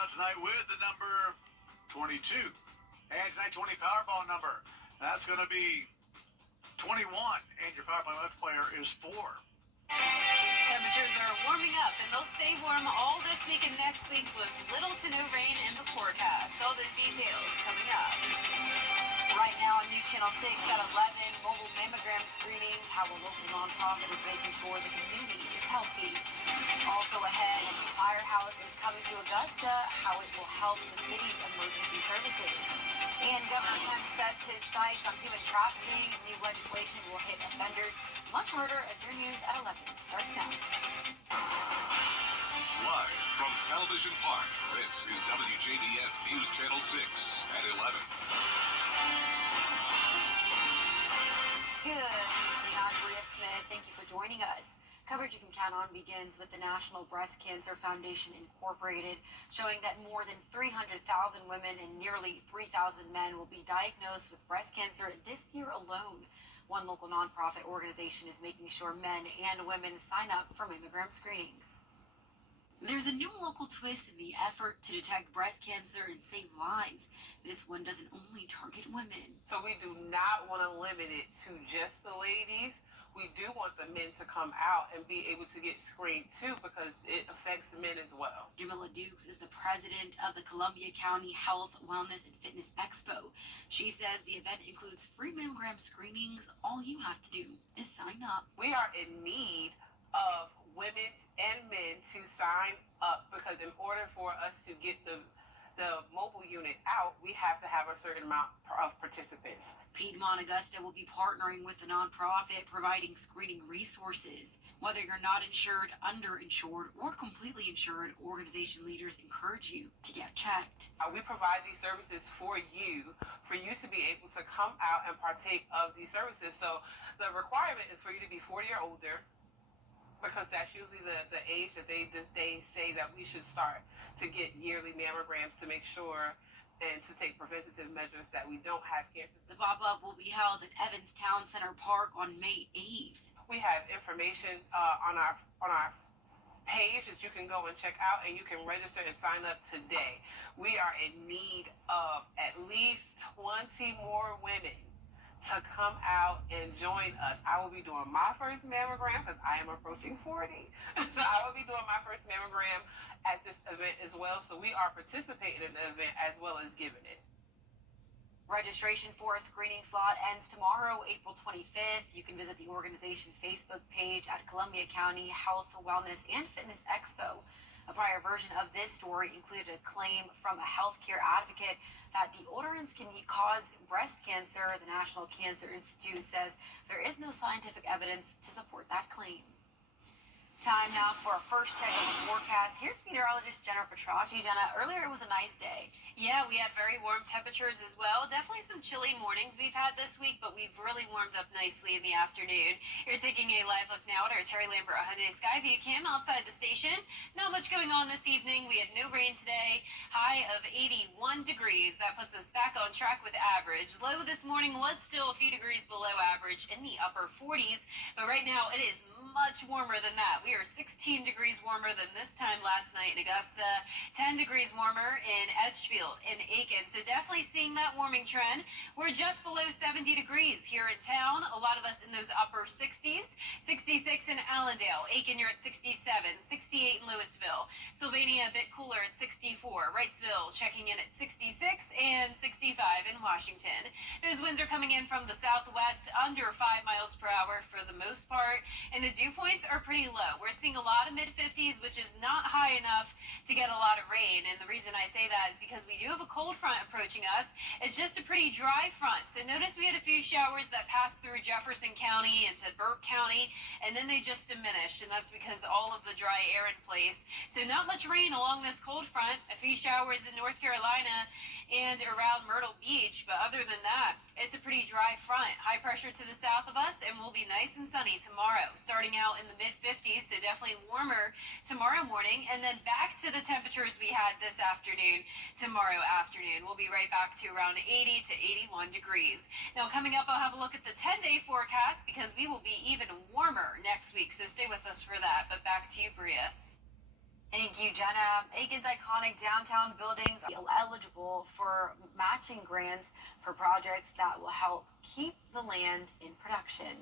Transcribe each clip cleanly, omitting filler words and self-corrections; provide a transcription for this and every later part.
out tonight with the number 22. And tonight, 20 Powerball number. That's going to be 21. And your Powerball multiplier is 4. Temperatures are warming up, and they'll stay warm all this week and next week with little to no rain in the forecast. All those details coming up. Right now on News Channel 6 at 11, mobile mammogram screenings, how a local nonprofit is making sure the community is healthy. Also ahead, a new firehouse is coming to Augusta, how it will help the city's emergency services. And Governor Kemp sets his sights on human trafficking. New legislation will hit offenders much harder as your news at 11 starts now. Live from Television Park, this is WJBF News Channel 6 at 11. Good evening, I'm Bria Smith. Thank you for joining us. Coverage you can count on begins with the National Breast Cancer Foundation Incorporated, showing that more than 300,000 women and nearly 3,000 men will be diagnosed with breast cancer this year alone. One local nonprofit organization is making sure men and women sign up for mammogram screenings. There's a new local twist in the effort to detect breast cancer and save lives. This one doesn't only target women. So we do not want to limit it to just the ladies. We do want the men to come out and be able to get screened too, because it affects men as well. Jamila Dukes is the president of the Columbia County Health, Wellness, and Fitness Expo. She says the event includes free mammogram screenings. All you have to do is sign up. We are in need of women and men to sign up, because in order for us to get the mobile unit out, we have to have a certain amount of participants. Piedmont Augusta will be partnering with the nonprofit, providing screening resources. Whether you're not insured, underinsured, or completely insured, organization leaders encourage you to get checked. We provide these services for you to be able to come out and partake of these services. So the requirement is for you to be 40 or older, because that's usually the age that they say that we should start to get yearly mammograms to make sure and to take preventative measures that we don't have cancer. The pop-up will be held at Evans Town Center Park on May 8th. We have information on our page that you can go and check out, and you can register and sign up today. We are in need of at least 20 more women to come out and join us. I will be doing my first mammogram because I am approaching 40. So I will be doing my first mammogram at this event as well. So we are participating in the event as well as giving it. Registration for a screening slot ends tomorrow, April 25th. You can visit the organization's Facebook page at Columbia County Health, Wellness, and Fitness Expo. A prior version of this story included a claim from a healthcare advocate that deodorants can cause breast cancer. The National Cancer Institute says there is no scientific evidence to support that claim. Time now for our first check of the forecast. Here's meteorologist Jenna Petracci. Jenna, earlier it was a nice day. Yeah, we had very warm temperatures as well. Definitely some chilly mornings we've had this week, but we've really warmed up nicely in the afternoon. You're taking a live look now at our Terry Lambert Hyundai Skyview cam outside the station. Not much going on this evening. We had no rain today. High of 81 degrees. That puts us back on track with average. Low this morning was still a few degrees below average in the upper 40s, but right now it is much warmer than that. We are 16 degrees warmer than this time last night in Augusta, 10 degrees warmer in Edgefield, in Aiken. So definitely seeing that warming trend. We're just below 70 degrees here in town. A lot of us in those upper 60s. 66 in Allendale. Aiken, you're at 67. 68 in Louisville. Sylvania, a bit cooler at 64. Wrightsville checking in at 66 and 65 in Washington. Those winds are coming in from the southwest, under 5 miles per hour for the most part, and the dew points are pretty low. We're seeing a lot of mid-50s, which is not high enough to get a lot of rain, and the reason I say that is because we do have a cold front approaching us. It's just a pretty dry front, so notice we had a few showers that passed through Jefferson County into Burke County, and then they just diminished, and that's because all of the dry air in place. So not much rain along this cold front, a few showers in North Carolina and around Myrtle Beach, but other than that, it's a pretty dry front. High pressure to the south of us, and we'll be nice and sunny tomorrow, starting out in the mid-50s, so definitely warmer tomorrow morning, and then back to the temperatures we had this afternoon tomorrow afternoon. We'll be right back to around 80 to 81 degrees. Now, coming up, I'll have a look at the 10-day forecast because we will be even warmer next week, so stay with us for that. But back to you, Bria. Thank you, Jenna. Aiken's iconic downtown buildings are eligible for matching grants for projects that will help keep the land in production.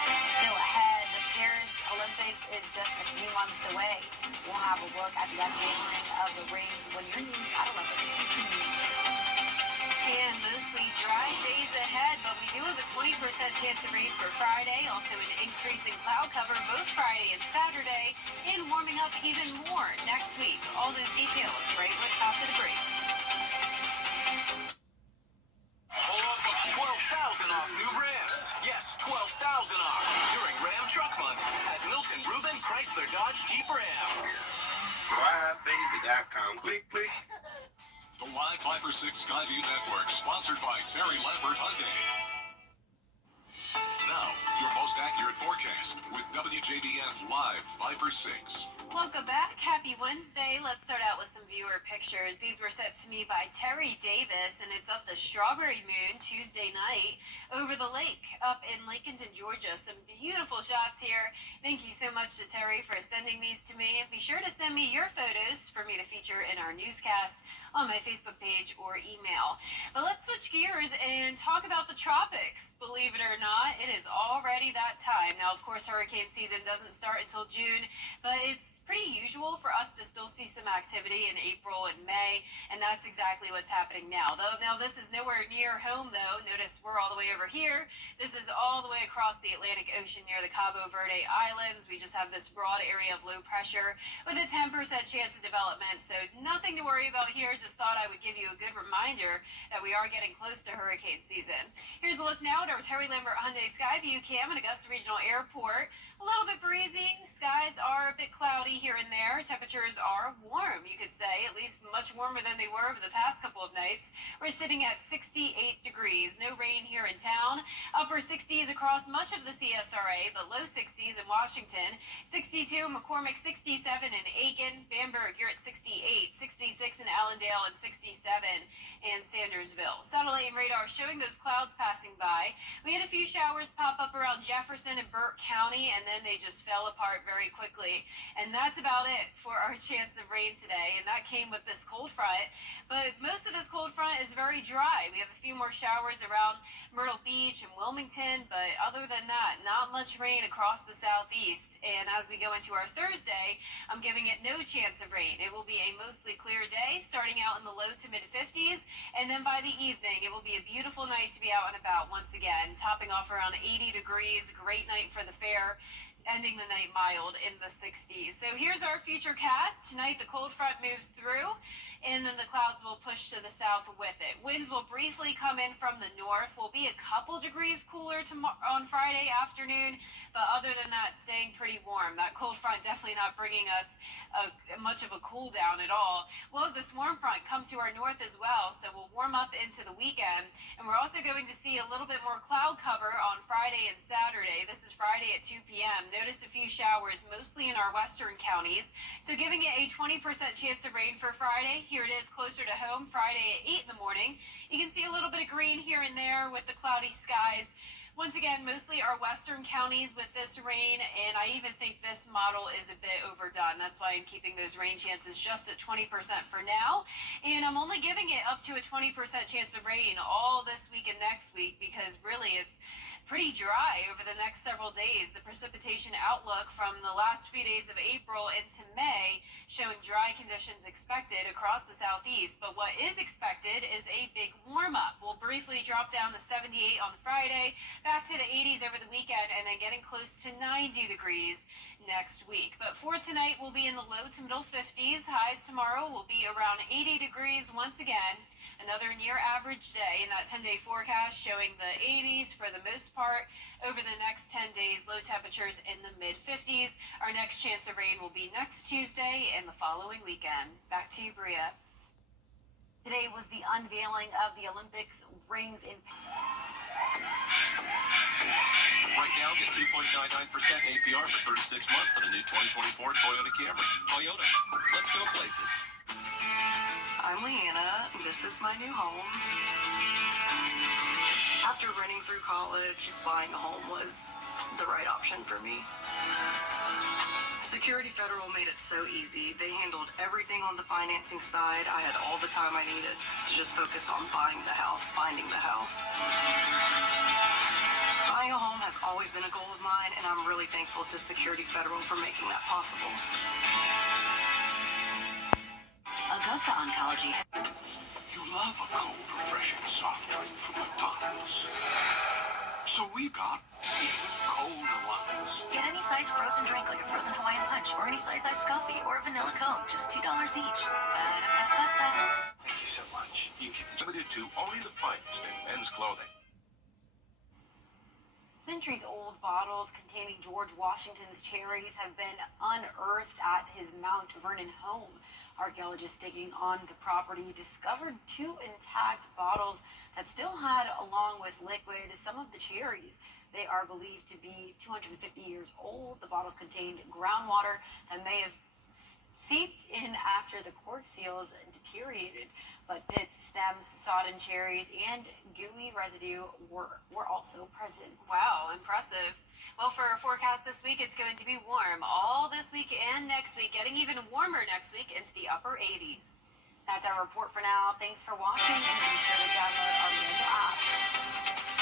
Still ahead, the Paris Olympics is just a few months away. We'll have a look at the unveiling of the rings when your news at 11 continues. And mostly dry days ahead, but we do have a 20% chance of rain for Friday. Also an increase in cloud cover both Friday and Saturday, and warming up even more next week. All those details right after the break. Pull up 12,000 off new Rams. Yes, 12,000 off during Ram Truck Month at Milton Ruben Chrysler Dodge Jeep Ram. RideBaby.com. Click, click. The Live 5 for 6 Skyview Network, sponsored by Terry Lambert Hyundai. Now, your most accurate forecast with WJBF Live 5 for 6. Welcome back. Happy Wednesday. Let's start out with some viewer pictures. These were sent to me by Terry Davis, and it's of the strawberry moon Tuesday night over the lake up in Lincolnton, Georgia. Some beautiful shots here. Thank you so much to Terry for sending these to me. Be sure to send me your photos for me to feature in our newscast on my Facebook page or email. But let's switch gears and talk about the tropics. Believe it or not, it is already that time. Now, of course, hurricane season doesn't start until June, but it's pretty usual for us to still see some activity in April and May, and that's exactly what's happening now. Now this is nowhere near home, though. Notice we're all the way over here. This is all the way across the Atlantic Ocean near the Cabo Verde Islands. We just have this broad area of low pressure with a 10% chance of development, so nothing to worry about here. Just thought I would give you a good reminder that we are getting close to hurricane season. Here's a look now at our Terry Lambert Hyundai Skyview cam at Augusta Regional Airport. A little bit breezy. Skies are a bit cloudy here and there. Temperatures are warm, you could say, at least much warmer than they were over the past couple of nights. We're sitting at 68 degrees. No rain here in town. Upper 60s across much of the CSRA, but low 60s in Washington. 62 McCormick, 67 in Aiken. Bamberg, you're at 68. 66 in Allendale, and 67 in Sandersville. Satellite and radar showing those clouds passing by. We had a few showers pop up around Jefferson and Burke County, and then they just fell apart very quickly. And that's about it for our chance of rain today, and that came with this cold front. But most of this cold front is very dry. We have a few more showers around Myrtle Beach and Wilmington, but other than that, not much rain across the southeast. And as we go into our Thursday, I'm giving it no chance of rain. It will be a mostly clear day, starting out in the low to mid 50s, and then by the evening, it will be a beautiful night to be out and about once again, topping off around 80 degrees. Great night for the fair, ending the night mild in the 60s. So here's our future cast. Tonight, the cold front moves through, and then the clouds will push to the south with it. Winds will briefly come in from the north. Will be a couple degrees cooler on Friday afternoon, but other than that, staying pretty warm. That cold front definitely not bringing us much of a cool down at all. We'll have this warm front come to our north as well, so we'll warm up into the weekend, and we're also going to see a little bit more cloud cover on Friday and Saturday. This is Friday at 2 p.m. Notice a few showers, mostly in our western counties. So giving it a 20% chance of rain for Friday. Here it is closer to home, Friday at 8 in the morning. You can see a little bit of green here and there with the cloudy skies. Once again, mostly our western counties with this rain, and I even think this model is a bit overdone. That's why I'm keeping those rain chances just at 20% for now. And I'm only giving it up to a 20% chance of rain all this week and next week because really it's pretty dry over the next several days. The precipitation outlook from the last few days of April into May showing dry conditions expected across the southeast. But what is expected is a big warm up. We'll briefly drop down to 78 on Friday, back to the 80s over the weekend, and then getting close to 90 degrees next week. But for tonight, we'll be in the low to middle 50s. Highs tomorrow will be around 80 degrees once again. Another near average day in that 10-day forecast showing the 80s for the most part over the next 10 days. Low temperatures in the mid 50s. Our next chance of rain will be next Tuesday and the following weekend. Back to you, Bria. Today was the unveiling of the Olympics rings in Right now, get 2.99% APR for 36 months on a new 2024 Toyota Camry. Toyota, let's go places. I'm Leanna. This is my new home. After running through college, buying a home was the right option for me. Security Federal made it so easy. They handled everything on the financing side. I had all the time I needed to just focus on buying the house, finding the house. Buying a home has always been a goal of mine, and I'm really thankful to Security Federal for making that possible. Augusta Oncology. You love a cold, refreshing soft drink from McDonald's. So we got even colder ones. Get any size frozen drink like a frozen Hawaiian Punch or any size iced coffee or a vanilla Coke, just $2 each. Ba-da-ba-ba-ba. Thank you so much. You get limited to only the finest in men's clothing. Centuries-old bottles containing George Washington's cherries have been unearthed at his Mount Vernon home. Archaeologists digging on the property discovered 2 intact bottles that still had, along with liquid, some of the cherries. They are believed to be 250 years old. The bottles contained groundwater that may have seeped in after the cork seals deteriorated, but pits, stems, sodden cherries, and gooey residue were also present. Wow, impressive. Well, for our forecast this week, it's going to be warm all this week and next week, getting even warmer next week into the upper 80s. That's our report for now. Thanks for watching, and be sure to download our mobile app.